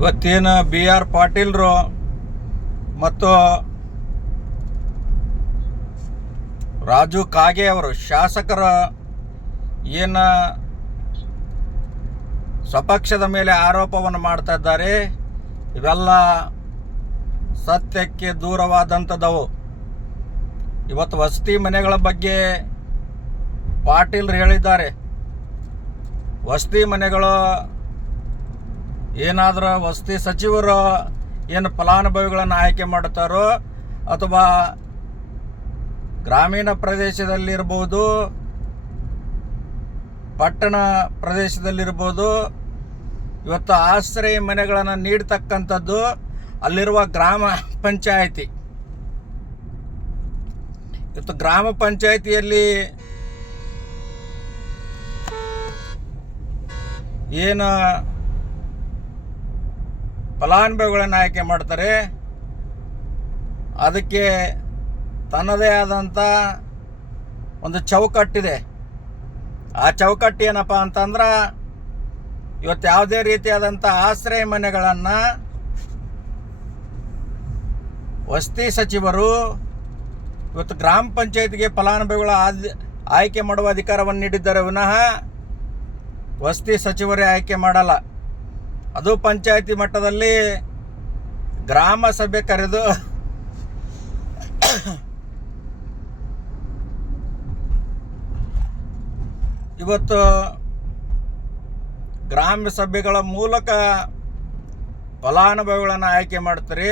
ಇವತ್ತೇನು BR ಪಾಟೀಲ್ರು ಮತ್ತು ರಾಜು ಕಾಗೆ ಅವರು ಶಾಸಕರ ಏನು ಸ್ವಪಕ್ಷದ ಮೇಲೆ ಆರೋಪವನ್ನು ಮಾಡ್ತಾ ಇದ್ದಾರೆ, ಇವೆಲ್ಲ ಸತ್ಯಕ್ಕೆ ದೂರವಾದಂಥದ್ದವು. ಇವತ್ತು ವಸತಿ ಮನೆಗಳ ಬಗ್ಗೆ ಪಾಟೀಲ್ರು ಹೇಳಿದ್ದಾರೆ. ವಸತಿ ಮನೆಗಳು ಏನಾದರೂ ವಸತಿ ಸಚಿವರು ಏನು ಫಲಾನುಭವಿಗಳನ್ನು ಆಯ್ಕೆ ಮಾಡ್ತಾರೋ ಅಥವಾ ಗ್ರಾಮೀಣ ಪ್ರದೇಶದಲ್ಲಿರ್ಬೋದು, ಪಟ್ಟಣ ಪ್ರದೇಶದಲ್ಲಿರ್ಬೋದು, ಇವತ್ತು ಆಶ್ರಯ ಮನೆಗಳನ್ನು ನೀಡ್ತಕ್ಕಂಥದ್ದು ಅಲ್ಲಿರುವ ಗ್ರಾಮ ಪಂಚಾಯಿತಿ. ಇವತ್ತು ಗ್ರಾಮ ಪಂಚಾಯಿತಿಯಲ್ಲಿ ಏನು ಫಲಾನುಭವಿಗಳನ್ನು ಆಯ್ಕೆ ಮಾಡ್ತಾರೆ, ಅದಕ್ಕೆ ತನ್ನದೇ ಆದಂಥ ಒಂದು ಚೌಕಟ್ಟಿದೆ. ಆ ಚೌಕಟ್ಟು ಏನಪ್ಪ ಅಂತಂದ್ರೆ, ಇವತ್ತು ಯಾವುದೇ ರೀತಿಯಾದಂಥ ಆಶ್ರಯ ಮನೆಗಳನ್ನು ವಸತಿ ಸಚಿವರು ಇವತ್ತು ಗ್ರಾಮ ಪಂಚಾಯತ್ಗೆ ಫಲಾನುಭವಿಗಳ ಆಯ್ಕೆ ಮಾಡುವ ಅಧಿಕಾರವನ್ನು ನೀಡಿದ್ದಾರೆ ವಿನಃ ವಸತಿ ಸಚಿವರೇ ಆಯ್ಕೆ ಮಾಡಲ್ಲ. ಅದು ಪಂಚಾಯತಿ ಮಟ್ಟದಲ್ಲಿ ಗ್ರಾಮ ಸಭೆ ಕರೆದು ಇವತ್ತು ಗ್ರಾಮ ಸಭೆಗಳ ಮೂಲಕ ಫಲಾನುಭವಿಗಳನ್ನು ಆಯ್ಕೆ ಮಾಡ್ತಾರೆ.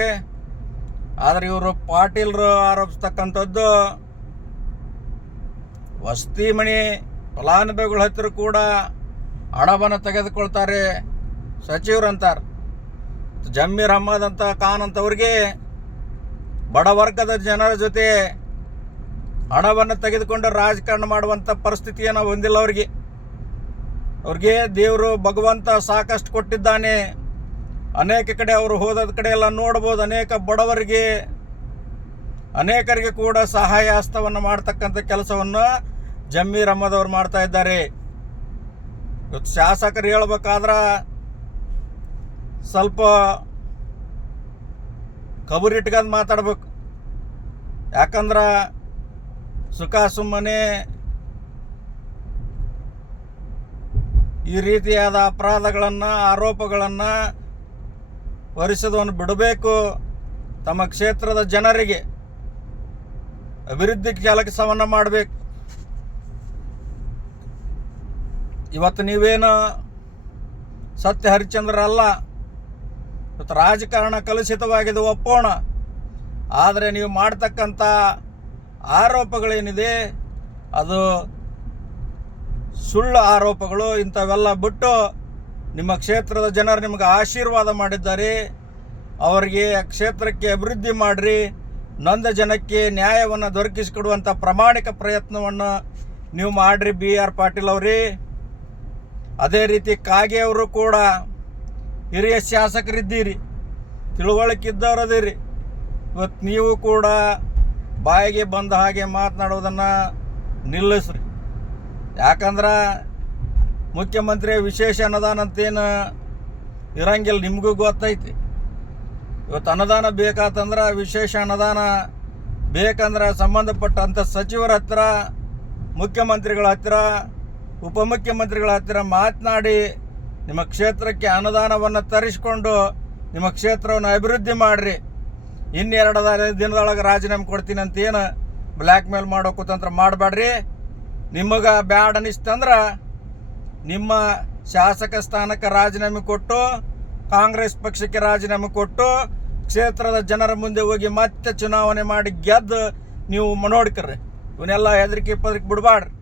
ಆದರೆ ಇವರು ಪಾಟೀಲ್ರು ಆರೋಪಿಸ್ತಕ್ಕಂಥದ್ದು ವಸತಿ ಮನೆ ಫಲಾನುಭವಿಗಳ ಹತ್ತಿರ ಕೂಡ ಹಣವನ್ನು ತೆಗೆದುಕೊಳ್ತಾರೆ ಸಚಿವರು ಅಂತಾರೆ. ಜಮೀರ್ ಅಹ್ಮದ್ ಅಂತ ಖಾನ್ ಅಂತವ್ರಿಗೆ ಬಡವರ್ಗದ ಜನರ ಜೊತೆ ಹಣವನ್ನು ತೆಗೆದುಕೊಂಡು ರಾಜಕಾರಣ ಮಾಡುವಂಥ ಪರಿಸ್ಥಿತಿಯನ್ನು ಹೊಂದಿಲ್ಲ. ಅವ್ರಿಗೆ ದೇವರು ಭಗವಂತ ಸಾಕಷ್ಟು ಕೊಟ್ಟಿದ್ದಾನೆ. ಅನೇಕ ಕಡೆ ಅವರು ಹೋದ ಕಡೆ ಎಲ್ಲ ನೋಡ್ಬೋದು. ಅನೇಕ ಬಡವರಿಗೆ ಅನೇಕರಿಗೆ ಕೂಡ ಸಹಾಯ ಹಸ್ತವನ್ನು ಮಾಡ್ತಕ್ಕಂಥ ಕೆಲಸವನ್ನು ಜಮೀರ್ ಅಹ್ಮದ್ ಅವರು ಮಾಡ್ತಾ ಇದ್ದಾರೆ. ಇವತ್ತು ಶಾಸಕರು ಹೇಳ್ಬೇಕಾದ್ರೆ ಸ್ವಲ್ಪ ಕಬುರಿಟ್ಕೊಂಡು ಮಾತಾಡ್ಬೇಕು. ಯಾಕಂದ್ರೆ ಸುಖ ಸುಮ್ಮನೆ ಈ ರೀತಿಯಾದ ಅಪರಾಧಗಳನ್ನು ಆರೋಪಗಳನ್ನು ಹೊರಿಸೋದನ್ನು ಬಿಡಬೇಕು. ತಮ್ಮ ಕ್ಷೇತ್ರದ ಜನರಿಗೆ ಅಭಿವೃದ್ಧಿ ಕೆಲಸವನ್ನು ಮಾಡಬೇಕು. ಇವತ್ತು ನೀವೇನು ಸತ್ಯ ಹರಿಶ್ಚಂದ್ರ ಅಲ್ಲ. ಇವತ್ತು ರಾಜಕಾರಣ ಕಲುಷಿತವಾಗಿದೆ, ಒಪ್ಪೋಣ. ಆದರೆ ನೀವು ಮಾಡ್ತಕ್ಕಂಥ ಆರೋಪಗಳೇನಿದೆ ಅದು ಸುಳ್ಳು ಆರೋಪಗಳು. ಇಂಥವೆಲ್ಲ ಬಿಟ್ಟು ನಿಮ್ಮ ಕ್ಷೇತ್ರದ ಜನರು ನಿಮಗೆ ಆಶೀರ್ವಾದ ಮಾಡಿದ್ದಾರೆ. ಅವರಿಗೆ ಕ್ಷೇತ್ರಕ್ಕೆ ಅಭಿವೃದ್ಧಿ ಮಾಡಿರಿ, ನೊಂದ ಜನಕ್ಕೆ ನ್ಯಾಯವನ್ನು ದೊರಕಿಸಿಕೊಡುವಂಥ ಪ್ರಾಮಾಣಿಕ ಪ್ರಯತ್ನವನ್ನು ನೀವು ಮಾಡಿರಿ BR ಪಾಟೀಲ್ ಅವರೇ. ಅದೇ ರೀತಿ ಕಾಗೆ ಅವರು ಕೂಡ ಹಿರಿಯ ಶಾಸಕರಿದ್ದೀರಿ, ತಿಳುವಳಿಕೆ ಇದ್ದವರದಿರಿ. ಇವತ್ತು ನೀವು ಕೂಡ ಬಾಯಿಗೆ ಬಂದ ಹಾಗೆ ಮಾತನಾಡೋದನ್ನು ನಿಲ್ಲಿಸ್ರಿ. ಯಾಕಂದ್ರೆ ಮುಖ್ಯಮಂತ್ರಿ ವಿಶೇಷ ಅನುದಾನ ಅಂತೇನು ಇರಂಗಿಲ್ಲ, ನಿಮಗೂ ಗೊತ್ತೈತಿ. ಇವತ್ತು ಅನುದಾನ ಬೇಕಾತಂದ್ರೆ, ವಿಶೇಷ ಅನುದಾನ ಬೇಕಂದ್ರೆ ಸಂಬಂಧಪಟ್ಟಂಥ ಸಚಿವರ ಹತ್ರ, ಮುಖ್ಯಮಂತ್ರಿಗಳ ಹತ್ತಿರ, ಉಪಮುಖ್ಯಮಂತ್ರಿಗಳ ಹತ್ತಿರ ಮಾತನಾಡಿ ನಿಮ್ಮ ಕ್ಷೇತ್ರಕ್ಕೆ ಅನುದಾನವನ್ನು ತರಿಸ್ಕೊಂಡು ನಿಮ್ಮ ಕ್ಷೇತ್ರವನ್ನು ಅಭಿವೃದ್ಧಿ ಮಾಡಿರಿ. ಇನ್ನೆರಡು ದಿನದೊಳಗೆ ರಾಜೀನಾಮೆ ಕೊಡ್ತೀನಿ ಅಂತ ಏನು ಬ್ಲ್ಯಾಕ್ ಮೇಲ್ ಮಾಡೋ ಕುತಂತ್ರ ಮಾಡಬೇಡ್ರಿ. ನಿಮಗೆ ಬ್ಯಾಡ್ ಅನಿಸ್ತಂದ್ರೆ ನಿಮ್ಮ ಶಾಸಕ ಸ್ಥಾನಕ್ಕೆ ರಾಜೀನಾಮೆ ಕೊಟ್ಟು, ಕಾಂಗ್ರೆಸ್ ಪಕ್ಷಕ್ಕೆ ರಾಜೀನಾಮೆ ಕೊಟ್ಟು, ಕ್ಷೇತ್ರದ ಜನರ ಮುಂದೆ ಹೋಗಿ ಮತ್ತೆ ಚುನಾವಣೆ ಮಾಡಿ ಗೆದ್ದು ನೀವು ನೋಡ್ಕರ್ರಿ. ಇವನ್ನೆಲ್ಲ ಹೆದರಿಕೆ ಪದರಿಕೆ ಬಿಡಬಾಡ್ರಿ.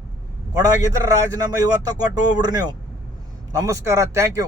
ಕೊಡಾಗಿದ್ರೆ ರಾಜೀನಾಮೆ ಇವತ್ತು ಕೊಟ್ಟು ಹೋಗ್ಬಿಡ್ರಿ ನೀವು. ನಮಸ್ಕಾರ, ಥ್ಯಾಂಕ್ ಯು.